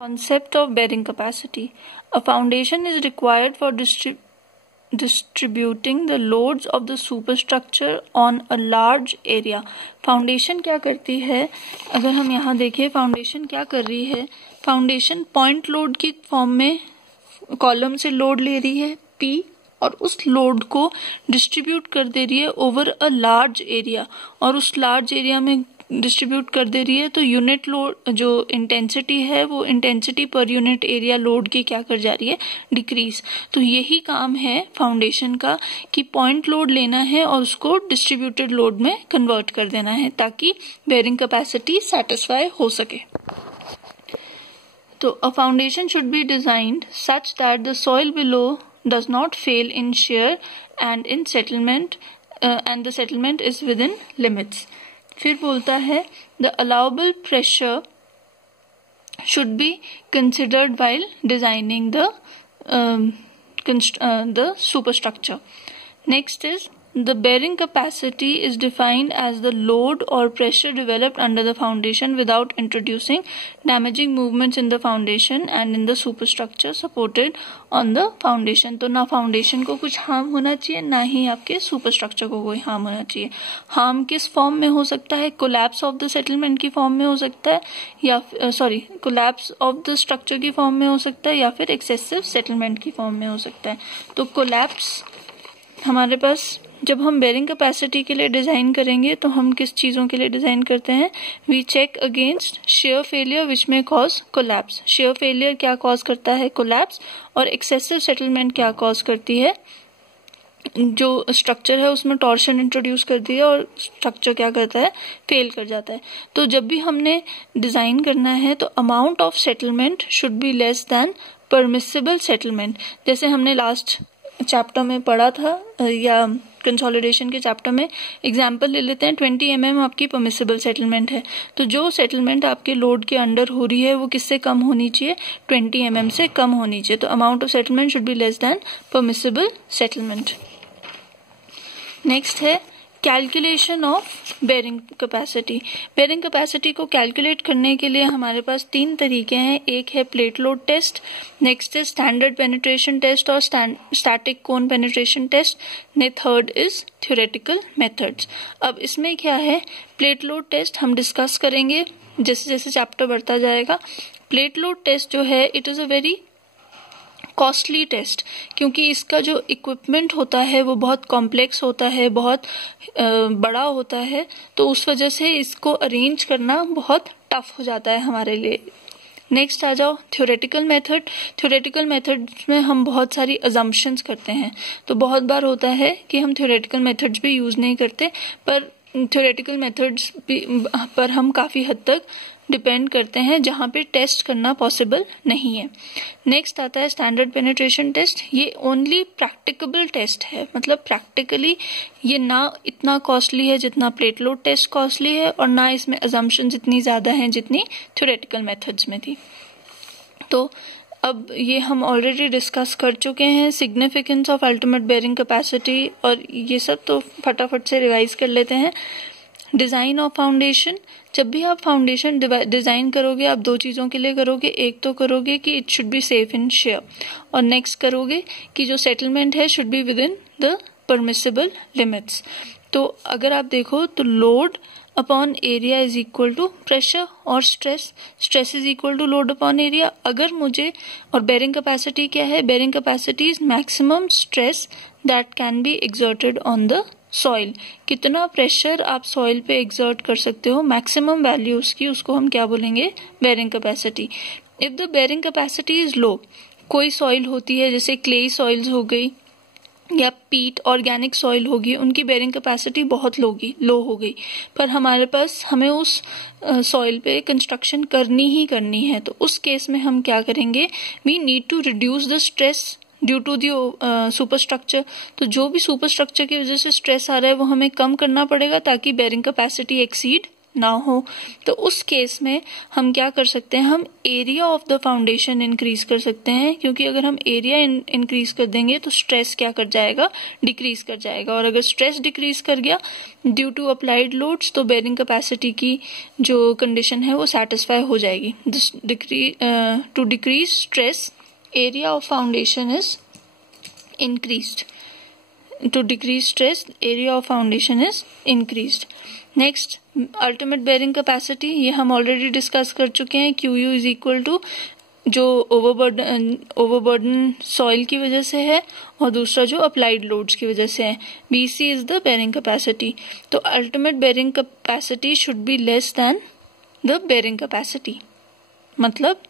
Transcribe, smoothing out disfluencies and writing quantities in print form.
Concept of bearing capacity. A foundation is required for distributing the loads of the superstructure on a large area. Foundation क्या करती है, अगर हम यहाँ देखें फाउंडेशन क्या कर रही है, फाउंडेशन पॉइंट लोड की फॉर्म में कॉलम से लोड ले रही है P और उस लोड को डिस्ट्रीब्यूट कर दे रही है ओवर अ लार्ज एरिया, और उस लार्ज एरिया में डिस्ट्रीब्यूट कर दे रही है तो यूनिट लोड जो इंटेंसिटी है वो intensity per unit area load की क्या कर जा रही है, डिक्रीज। तो यही काम है फाउंडेशन का कि पॉइंट लोड लेना है और उसको डिस्ट्रीब्यूटेड लोड में कन्वर्ट कर देना है ताकि बेयरिंग कैपेसिटी सेटिस्फाई हो सके। तो अ foundation should be designed such that the soil below does not fail in shear and in settlement and the settlement is within limits. फिर बोलता है the allowable pressure should be considered while designing the superstructure. Next is the bearing capacity is defined as the load or pressure developed under the foundation without introducing damaging movements in the foundation and in the superstructure supported on the foundation. तो ना foundation को कुछ harm होना चाहिए, ना ही आपके superstructure को कोई हार्म होना चाहिए। हार्म किस फॉर्म में हो सकता है, कोलैप्स ऑफ द सेटलमेंट की फॉर्म में हो सकता है, या कोलैप्स ऑफ द स्ट्रक्चर की फॉर्म में हो सकता है, या फिर एक्सेसिव सेटलमेंट की फॉर्म में हो सकता है। तो कोलैप्स हमारे पास जब हम बेयरिंग कैपेसिटी के लिए डिजाइन करेंगे तो हम किस चीजों के लिए डिजाइन करते हैं, we check against shear failure which may cause collapse. Shear failure क्या कॉज करता है, कोलैप्स, और एक्सेसिव सेटलमेंट क्या कॉज करती है, जो स्ट्रक्चर है उसमें टॉर्शन इंट्रोड्यूस कर दिया और स्ट्रक्चर क्या करता है, फेल कर जाता है। तो जब भी हमने डिजाइन करना है तो amount of settlement should be less than permissible settlement. जैसे हमने लास्ट चैप्टर में पढ़ा था या कंसोलिडेशन के चैप्टर में एग्जाम्पल ले लेते हैं, 20 mm आपकी परमिसिबल सेटलमेंट है, तो जो सेटलमेंट आपके लोड के अंडर हो रही है वो किससे कम होनी चाहिए, 20 mm से कम होनी चाहिए। तो amount of settlement should be less than permissible settlement. Next है calculation of bearing capacity. Bearing capacity को कैलकुलेट करने के लिए हमारे पास 3 तरीके हैं। एक है plate load test, next is standard penetration test और स्टैटिक कोन पेनिट्रेशन टेस्ट, ने थर्ड इज थ्योरेटिकल मेथड्स। अब इसमें क्या है, प्लेट लोड टेस्ट हम डिस्कस करेंगे जैसे जैसे चैप्टर बढ़ता जाएगा। प्लेट लोड टेस्ट जो है it is a very costly test, क्योंकि इसका जो इक्विपमेंट होता है वो बहुत कॉम्प्लेक्स होता है, बहुत बड़ा होता है, तो उस वजह से इसको अरेंज करना बहुत टफ हो जाता है हमारे लिए। नेक्स्ट आ जाओ थ्योरेटिकल मेथड। थ्योरेटिकल मेथड में हम बहुत सारी अजम्पशंस करते हैं, तो बहुत बार होता है कि हम थ्योरेटिकल मेथड्स भी यूज नहीं करते, पर थ्योरेटिकल मेथड्स पर हम काफी हद तक डिपेंड करते हैं जहां पे टेस्ट करना पॉसिबल नहीं है। नेक्स्ट आता है स्टैंडर्ड पेनिट्रेशन टेस्ट। ये ओनली प्रैक्टिकेबल टेस्ट है, मतलब प्रैक्टिकली ये ना इतना कॉस्टली है जितना प्लेट लोड टेस्ट कॉस्टली है, और ना इसमें अजम्पशंस इतनी ज्यादा हैं जितनी थ्योरेटिकल मेथड्स में थी। तो अब ये हम ऑलरेडी डिस्कस कर चुके हैं, significance of ultimate bearing capacity और ये सब, तो फटाफट से रिवाइज कर लेते हैं। डिजाइन ऑफ फाउंडेशन, जब भी आप फाउंडेशन डिजाइन करोगे आप 2 चीजों के लिए करोगे। एक तो करोगे कि it should be safe in shear, और नेक्स्ट करोगे कि जो सेटलमेंट है should be within the permissible limits. तो अगर आप देखो तो load upon area is equal to pressure और stress, stress is equal to load upon area. अगर मुझे, और बेयरिंग कैपेसिटी क्या है, bearing capacity is maximum stress that can be exerted on the soil. कितना प्रेशर आप सॉइल पे exert कर सकते हो, मैक्सिमम वैल्यू उसकी, उसको हम क्या बोलेंगे, bearing capacity. If the bearing capacity is low, कोई सॉइल होती है जैसे क्ले सॉइल्स हो गई या पीट ऑर्गेनिक सॉइल होगी, उनकी बेयरिंग कैपेसिटी बहुत लो हो गई, पर हमारे पास हमें उस सॉइल पे कंस्ट्रक्शन करनी ही करनी है, तो उस केस में हम क्या करेंगे, we need to reduce the stress due to the superstructure. तो जो भी सुपरस्ट्रक्चर की वजह से स्ट्रेस आ रहा है वो हमें कम करना पड़ेगा ताकि बेयरिंग कैपेसिटी एक्सीड ना हो, तो उस केस में हम क्या कर सकते हैं, हम area of the foundation increase कर सकते हैं, क्योंकि अगर हम एरिया इंक्रीज कर देंगे तो स्ट्रेस क्या कर जाएगा, डिक्रीज कर जाएगा, और अगर स्ट्रेस डिक्रीज कर गया ड्यू टू अप्लाइड लोड्स तो बेरिंग कैपेसिटी की जो कंडीशन है वो सेटिस्फाई हो जाएगी। To decrease stress area of foundation is increased. To decrease stress, area of foundation is increased. Next, ultimate bearing capacity, ये हम already discuss कर चुके हैं। QU is equal to जो overburden soil की वजह से है और दूसरा जो applied loads की वजह से है। BC is the bearing capacity. तो ultimate bearing capacity should be less than the bearing capacity. मतलब